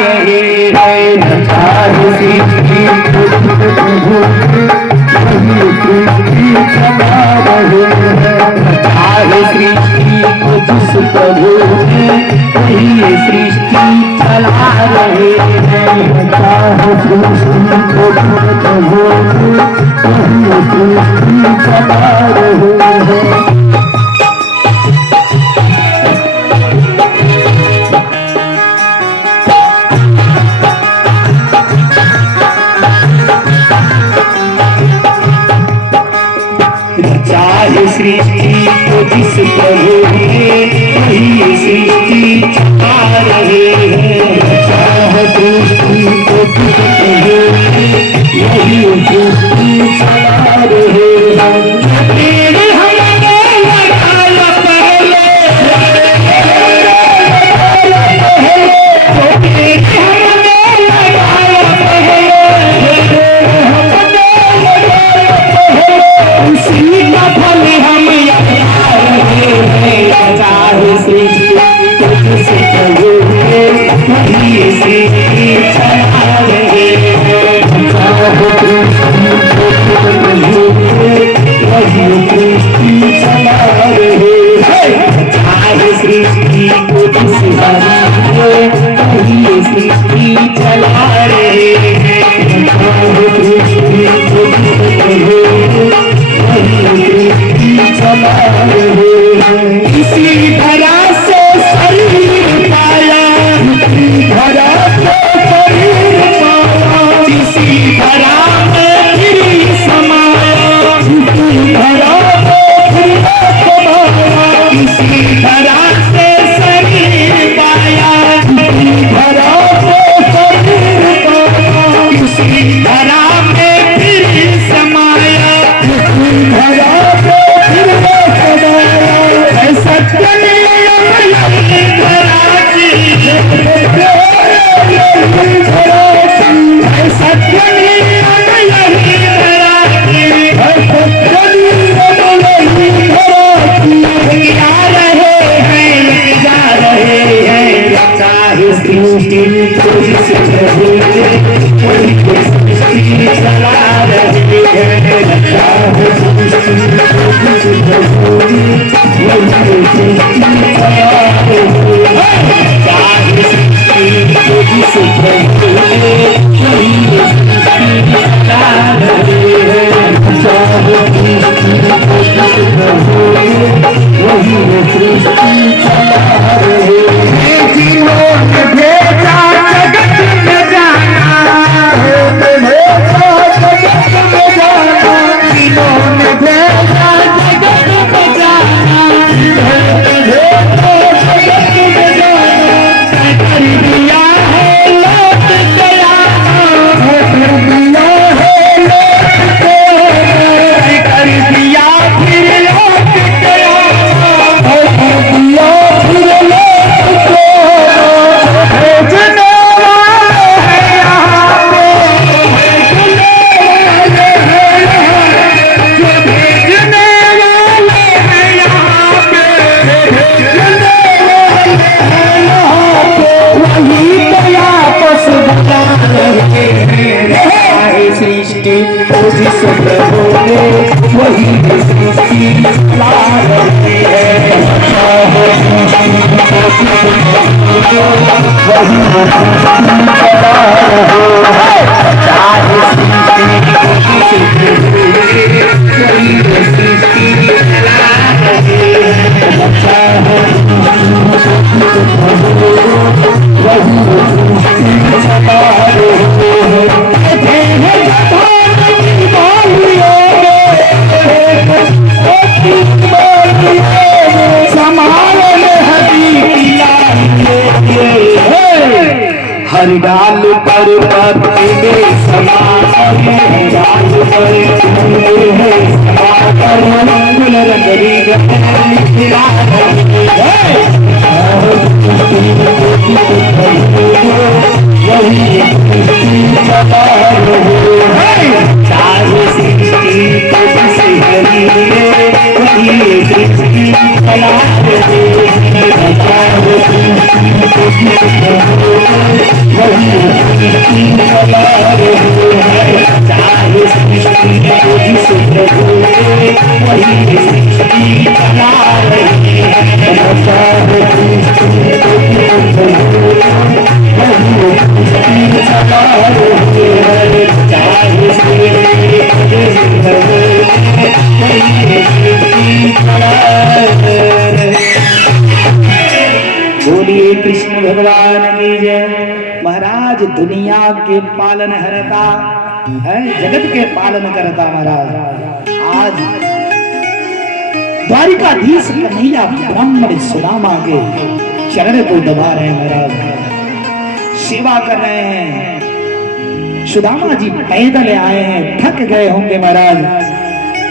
रहे हैं। चाहे सृष्टि को प्रभु वही सृष्टि चला रहे हैं। चाहे सृष्टि को जिस प्रभु ने वही सृष्टि चला रहे हैं। चाहे सृष्टि को प्रभु ने वही सृष्टि चला रहे हैं। चाहे सृष्टि को जिस प्रभु ने वही सृष्टि चला रहे हैं। चाहे सृष्टि को जिस प्रभु ने वही सृष्टि चला रहे हैं। तेरे हमने लगाया पहले, उसी का फल हम चाहे सृष्टि को जिस प्रभु ने वही सृष्टि चला रहे हैं। चाहे सृष्टि को प्रभु ने वही सृष्टि चला रहे हैं। चाहे सृष्टि को जिस प्रभु ने वही सृष्टि चला रहे हैं। चाहे सृष्टि को जिस प्रभु ने चला रहे हैं। इसी धरा से शरीर पाया, इसी धरा से शरीर पाया, इसी धरा में फिर समाया, इसी धरा में फिर समाया। इसी धरा से शरीर पाया, इसी धरा से शरीर पाया, इसी धरा में फिर समाया, इसी धरा सत्य सृष्टि को जिस प्रभु ने वही सृष्टि चला रहे हैं। चाहे सृष्टि को जिस प्रभु ने वही सृष्टि चला रहे हैं। चाहे सृष्टि को जिस प्रभु ने वही सृष्टि चला रहे हैं। चाहे सृष्टि को जिस प्रभु ने वही सृष्टि चला रहे हैं। जिन्होंने भेजा जगत में जाना, भेजा जगत में जाना, जिन्होंने भेजा जगत में जाना, भेजा जगत में जाना, कर दिया है लौट गया, कर दिया है लौट गया, कर दिया फिर लौट गया, कर दिया फिर लौट गया। भेजने वाले हैं यहाँ पे, भेजने वाले हैं यहाँ, जो भेजने वाले हैं यहाँ पे, भेजने वाले हैं यहाँ पे, वही तो आपस बता रहे हैं। चाहे सृष्टि को जिस प्रभु ने वही सृष्टि ला रहे हैं। चाहे सृष्टि को जिस प्रभु ने वही चला रहे हैं। चाहे सृष्टि को जिस प्रभु ने वही सृष्टि चला रहे हैं। चाहे सृष्टि को जिस प्रभु ने वही सृष्टि चला रहे हैं। हर डाल पर पत्ते में समा, हर डाल पर पत्ते में समा कर गुल रंगरी खिला रहे हैं। वही सृष्टि चला रहे हैं। चाहे सृष्टि को जिस हरि ने वही सृष्टि चला रहे हैं। चाहे सृष्टि को जिस सृष्टि चला रही है, चाहे सृष्टि जिस प्रभु वही सृष्टि चला रही है, चाहे सृष्टि चला रही है, चाहे सृष्टि बोलिए कृष्ण भगवान की जय। महाराज दुनिया के पालन हरता है, जगत के पालन करता महाराज। आज द्वारिकाधीश कन्हैया ब्राह्मण सुदामा के चरण को दबा रहे हैं महाराज, सेवा कर रहे हैं। सुदामा जी पैदल आए हैं, थक गए होंगे महाराज।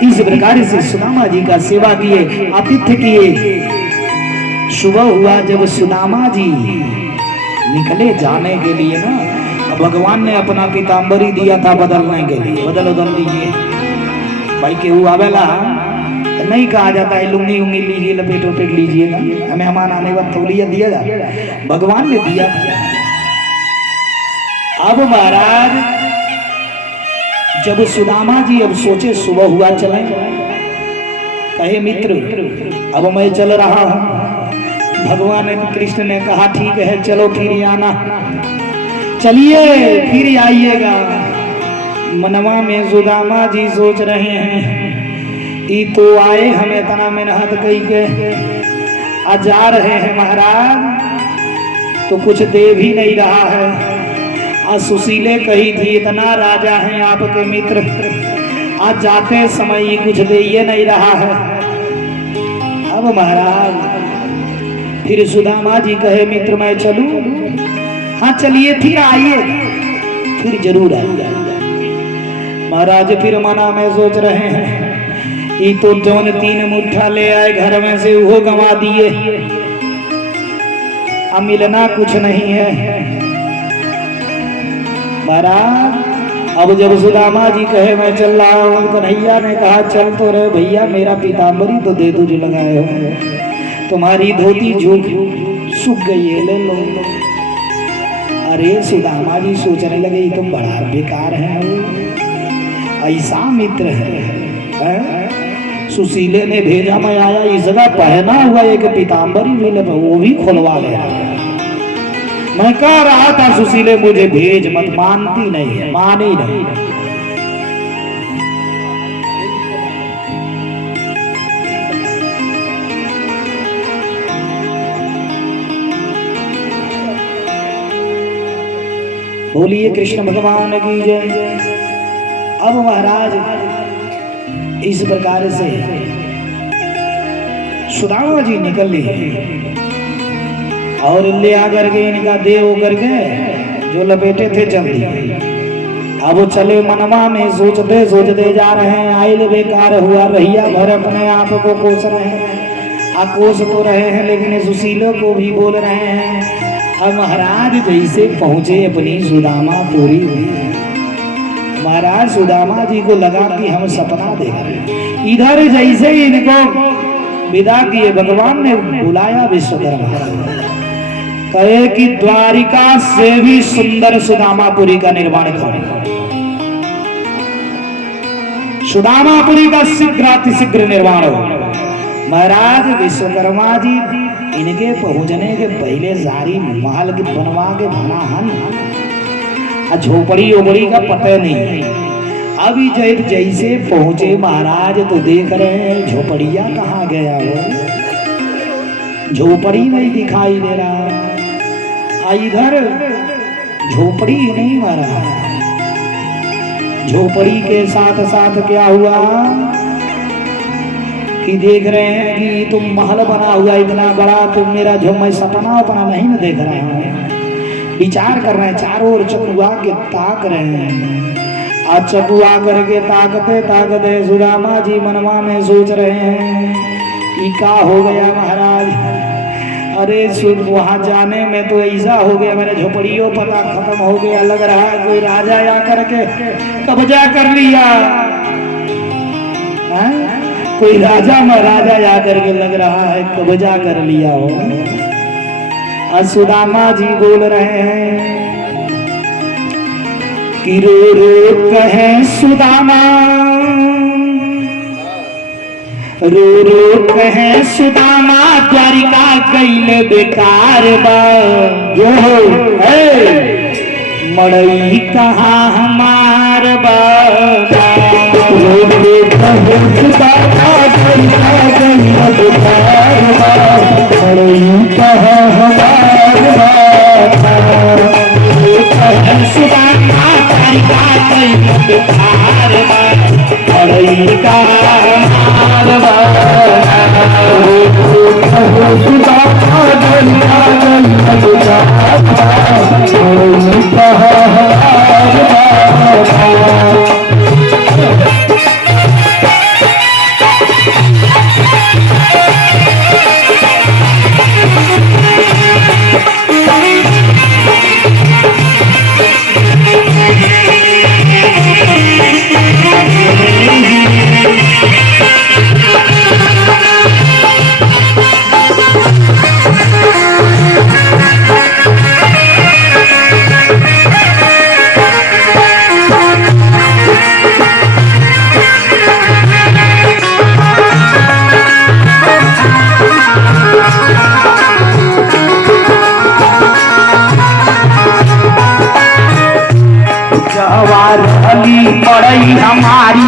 इस प्रकार से सुदामा जी का सेवा किए, आतिथ्य किए। सुबह हुआ जब सुदामा जी निकले जाने के लिए ना, भगवान ने अपना पीताम्बरी दिया था बदलने के लिए, बदल लीजिए भाई। केहू आवेला नहीं कहा जाता है लुंगी उंगी लीजिए, लपेट वपेट लीजिएगा, हमें हमारा आने का तौलिया दिया जाता, भगवान ने दिया। अब महाराज जब सुदामा जी अब सोचे सुबह हुआ चले, कहे मित्र अब मैं चल रहा हूं। भगवान कृष्ण ने कहा ठीक है चलो फिर आना, चलिए फिर आइएगा। मनवा में सुदामा जी सोच रहे हैं ये तो आए हमें इतना मेहनत कही के आ जा रहे हैं महाराज, तो कुछ दे भी नहीं रहा है। आज सुशीले कही थी इतना राजा हैं आपके मित्र, आज जाते समय ये कुछ दे ये नहीं रहा है। अब महाराज फिर सुदामा जी कहे मित्र मैं चलूं? हाँ चलिए फिर आइए, फिर जरूर आइए। महाराज फिर मना में सोच रहे हैं ये तो जौन 3 मुट्ठा ले आए घर में से वो गंवा दिए, अब मिलना कुछ नहीं है। महाराज अब जब सुदामा जी कहे मैं चल रहा हूं, कन्हैया ने कहा चल तो रहे भैया, मेरा पीताम्बरी तो दे दो जो लगाए हो, तुम्हारी धोती झूठ सूख गई है ले लो। अरे सुदामा जी सोचने लगे ये तो बड़ा बेकार है, ऐसा मित्र है। सुशीले ने भेजा मैं आया, इस जगह पहना हुआ एक पीताम्बरी भी वो भी खुलवा ले। मैं कह रहा था सुशीले मुझे भेज मत, मानती नहीं है, मानी नहीं। बोलिए कृष्ण भगवान की जय। अब महाराज इस प्रकार से सुदामा जी निकल लिए और ले आकर के इनका देव करके जो लपेटे थे चल दिए। अब चले मनवा में सोचते जा रहे हैं आइल बेकार हुआ, रहिया भर अपने आप को कोस रहे हैं, आकोस तो रहे हैं लेकिन सुशीलों को भी बोल रहे हैं। अब महाराज जैसे पहुंचे अपनी सुदामा पूरी हुई, महाराज सुदामा जी को लगा कि हम सपना देख रहे। इधर जैसे ही इनको विदा किए भगवान ने बुलाया विश्वकर्मा, कहे कि द्वारिका से भी सुंदर सुदामापुरी का निर्माण करें। सुदामापुरी का शीघ्र निर्माण हो। महाराज विश्वकर्मा जी इनके पहुंचने के पहले सारी महल की बनवा के बना हन, झोपड़ी ओपड़ी का पता नहीं। अभी जब जैसे पहुंचे महाराज तो देख रहे हैं झोपड़िया कहाँ गया हो, झोपड़ी नहीं दिखाई दे रहा। इधर झोपड़ी नहीं मारा, झोपड़ी के साथ साथ क्या हुआ कि देख रहे हैं कि तुम महल बना हुआ इतना बड़ा, तुम मेरा जो मैं सपना अपना नहीं न देख रहा हूँ। विचार कर रहे हैं, चारों ओर चकुआ के ताक रहे हैं। आज चकुआ करके ताकते ताकते सुदामा जी मनवा में सोच रहे हैं कि क्या हो गया महाराज। अरे वहां जाने में तो ऐसा हो गया, मेरे झोपड़ियों पता खत्म हो गया, लग रहा है कोई राजा आ करके कब्जा कर लिया है? कोई राजा महाराजा आ करके लग रहा है कब्जा कर लिया हो। सुदामा जी बोल रहे हैं कि रो रो कहे सुदामा, रो रो कहे सुदामा द्वारिका गईल बेकार बा। जो है मड़ई कहाँ हमार बाबा, रो रो कहे सुदामा द्वारिका गईल बेकार बा, मड़ई कहाँ हमार बाबा, सुदामा द्वारिका गईल बेकार बा, मड़ई कहाँ हमार बाबा, सुदामा द्वारिका गईल बेकार बा, मड़ई कहाँ हमार बाबा। पड़ई हमारी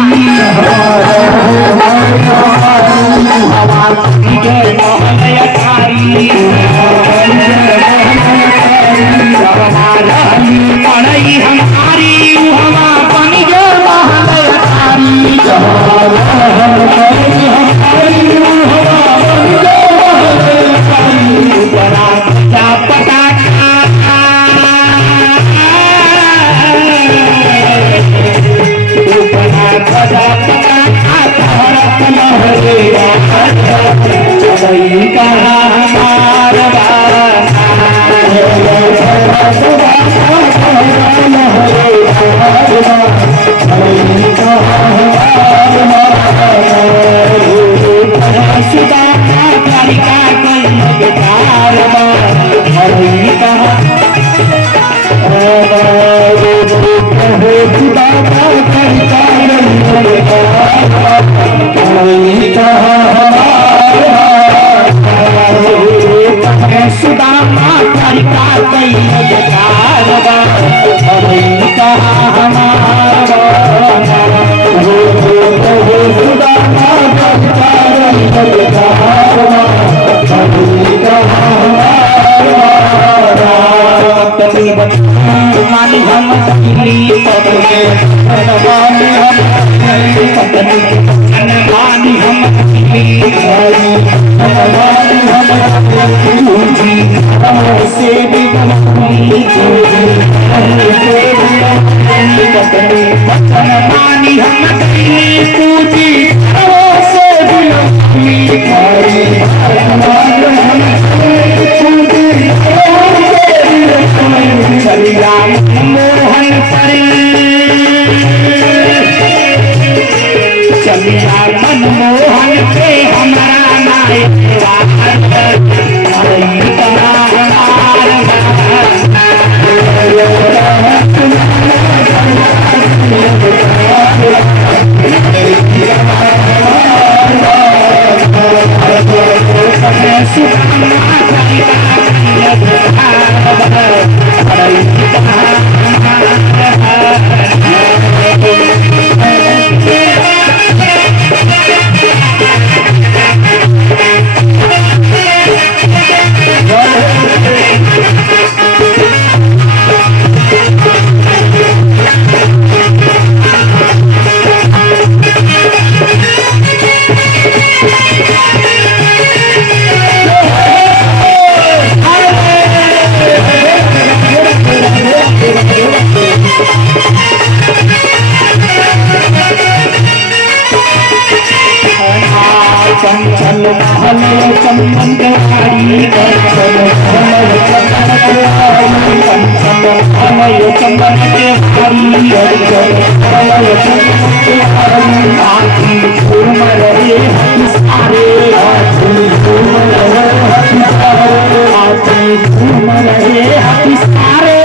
पड़ई हमारी हाथी सारे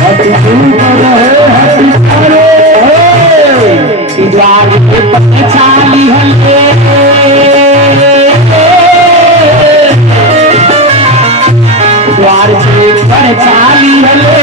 हाथी चाली हले द्वार से पर चाली हले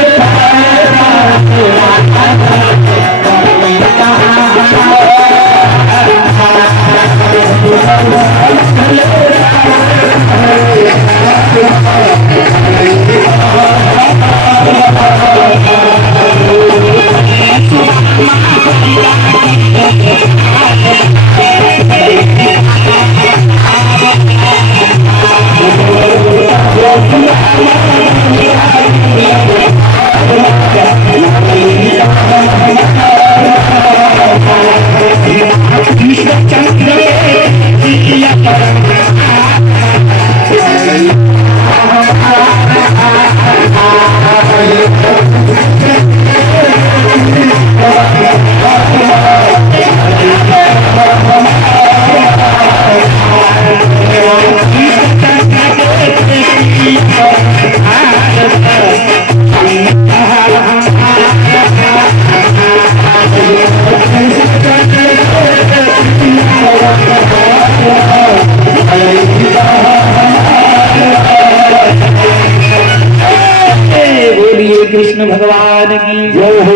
कृष्ण भगवान की जय हो।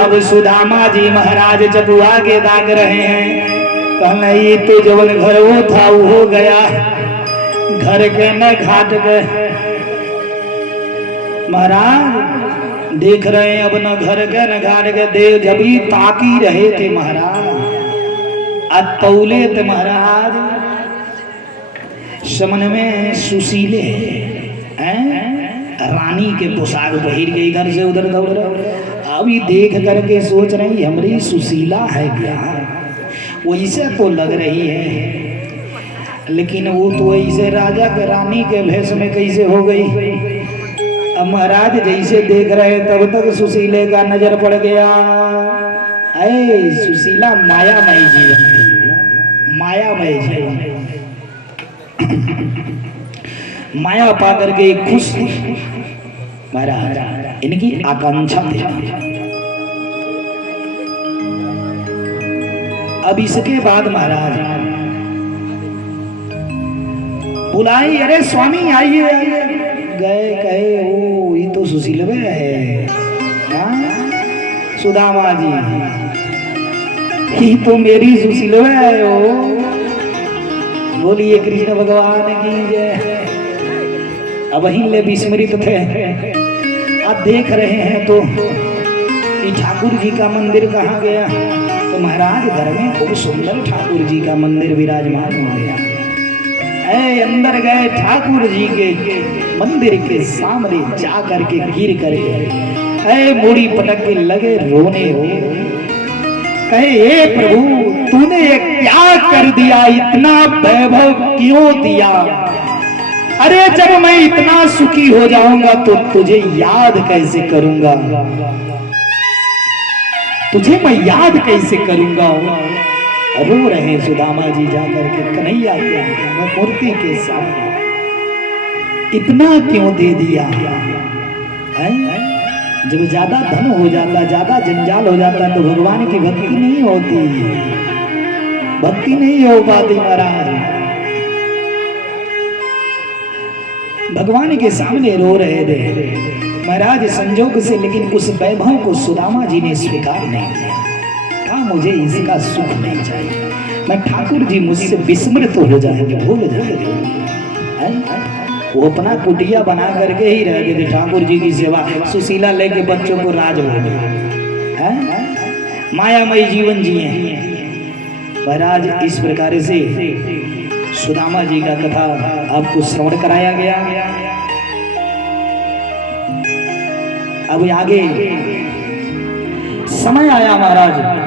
अब सुदामा जी महाराज चकुआ के दाग रहे हैं, कहना ये तो जवन घर वो था वो हो गया, घर के न घाट गए। महाराज देख रहे हैं अब न घर के न घाट के, देव जब ही ताकी रहे थे महाराज, आज तौले थे महाराज, समन में सुशीले हैं रानी के पोशाक पहिर के इधर से उधर दौड़ रहे। अभी देख करके सोच रही हमारी सुशीला है क्या, वैसे तो लग रही है, लेकिन वो तो ऐसे राजा के रानी के भेष में कैसे हो गई। अब महाराज जैसे देख रहे तब तक सुशीले का नजर पड़ गया। अरे सुशीला मायामय जीवन, मायामय जीवन, माया पा करके खुश महाराज, इनकी आकांक्षा थी। अब इसके बाद महाराज बुलाई, अरे स्वामी आइए आइए, गए कहे ओ ये तो सुशीलवे है, सुदामा जी ये तो मेरी सुशीलवे है। ओ बोलिए कृष्ण भगवान की जय। अब ले विस्मृत थे, आप देख रहे हैं तो ठाकुर जी का मंदिर कहाँ गया, तो महाराज घर में खूब सुंदर ठाकुर जी का मंदिर विराजमान हो गया। अंदर गए ठाकुर जी के मंदिर के सामने जा करके गिर करके मुड़ी पटक के लगे रोने हो, कहे हे प्रभु तूने क्या कर दिया, इतना वैभव क्यों दिया, अरे जब मैं इतना सुखी हो जाऊंगा तो तुझे याद कैसे करूंगा, तुझे मैं याद कैसे करूंगा। रो रहे सुदामा जी जाकर के कन्हैया के मूर्ति के सामने, इतना क्यों दे दिया है? जब ज्यादा धन हो जाता, ज्यादा जंजाल हो जाता तो भगवान की भक्ति नहीं होती, भक्ति नहीं हो पाती महाराज। भगवान के सामने रो रहे थे महाराज संजोग से, लेकिन उस वैभव को सुदामा जी ने स्वीकार नहीं किया। कहा मुझे इसका सुख नहीं चाहिए, मैं ठाकुर जी मुझसे विस्मृत हो जाएंगे, भूल जाएंगे। वो अपना कुटिया बना करके ही रह गए थे, ठाकुर जी की सेवा, सुशीला लेके बच्चों को राज हो गए, मायामयी जीवन जिए महाराज। इस प्रकार से सुदामा जी का कथा आपको श्रवण कराया गया। अब आगे समय आया महाराज